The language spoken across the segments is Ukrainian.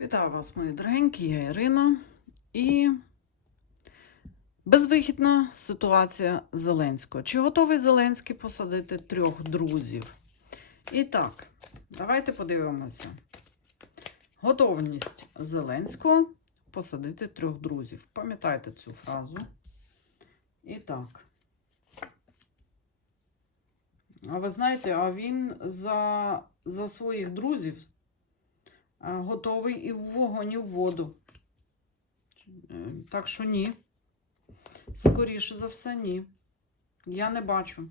Вітаю вас, мої дорогенькі, я Ірина. І безвихідна ситуація Зеленського. Чи готовий Зеленський посадити трьох друзів? І так, давайте подивимося. Готовність Зеленського посадити трьох друзів. Пам'ятайте цю фразу. І так. А ви знаєте, а він за, за своїх друзів готовий і в вогонь, і в воду. Е, Так що ні. Скоріше за все, ні. Я не бачу.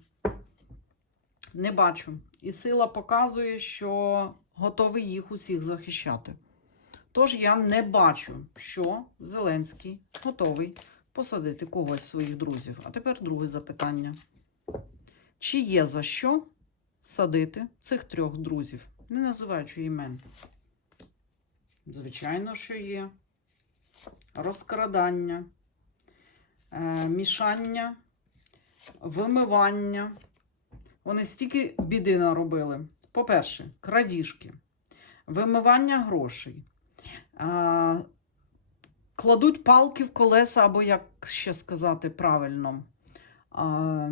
Не бачу. І сила показує, що готовий їх усіх захищати. Тож я не бачу, що Зеленський готовий посадити когось своїх друзів. А тепер друге запитання. Чи є за що садити цих трьох друзів? Не називаючи імен. Звичайно, що є. Розкрадання, е, мішання, вимивання. Вони стільки біди наробили. По-перше, крадіжки, вимивання грошей, е, кладуть палки в колеса, або як ще сказати правильно. е,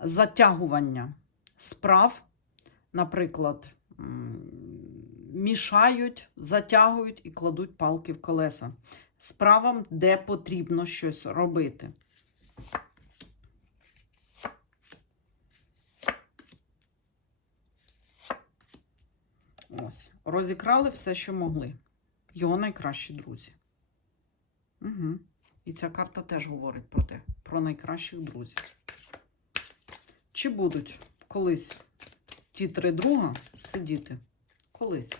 затягування справ, наприклад, мішають, затягують і кладуть палки в колеса. Справам, де потрібно щось робити. Ось, розікрали все, що могли. Його найкращі друзі. Угу. І ця карта теж говорить про те, про найкращих друзів. Чи будуть колись ті три друга сидіти? Колись.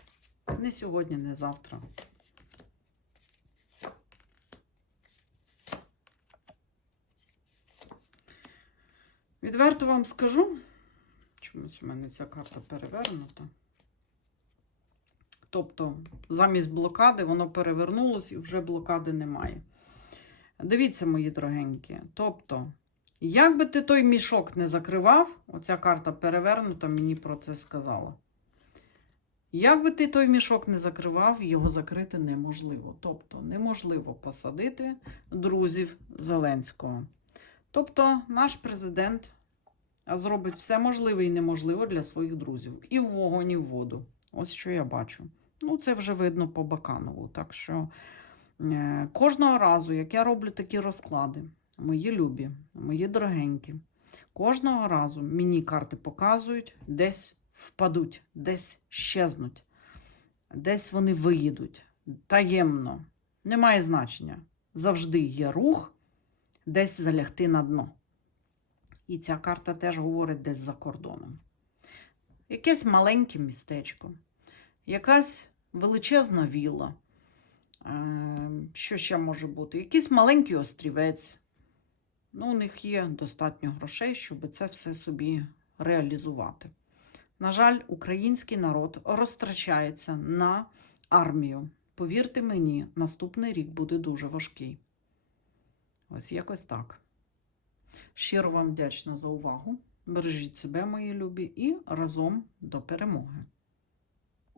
Не сьогодні, не завтра. Відверто вам скажу, чомусь у мене ця карта перевернута. Тобто, замість блокади воно перевернулось і вже блокади немає. Дивіться, мої дорогенькі. Тобто, як би ти той мішок не закривав, оця карта перевернута, мені про це сказала. Як би ти той мішок не закривав, його закрити неможливо. Тобто, неможливо посадити друзів Зеленського. Тобто, наш президент зробить все можливе і неможливе для своїх друзів. І в вогонь, і в воду. Ось що я бачу. Ну, це вже видно по Баканову. Так що е, кожного разу, як я роблю такі розклади, мої любі, мої дорогенькі, кожного разу мені карти показують, десь впадуть, десь щезнуть, десь вони виїдуть. Таємно. Немає значення. Завжди є рух, десь залягти на дно. І ця карта теж говорить десь за кордоном. Якесь маленьке містечко, якась величезна вілла. Е, Що ще може бути? Якийсь маленький острівець. Ну, у них є достатньо грошей, щоб це все собі реалізувати. На жаль, український народ розтрачається на армію. Повірте мені, наступний рік буде дуже важкий. Ось якось так. Щиро вам вдячна за увагу. Бережіть себе, мої любі, і разом до перемоги!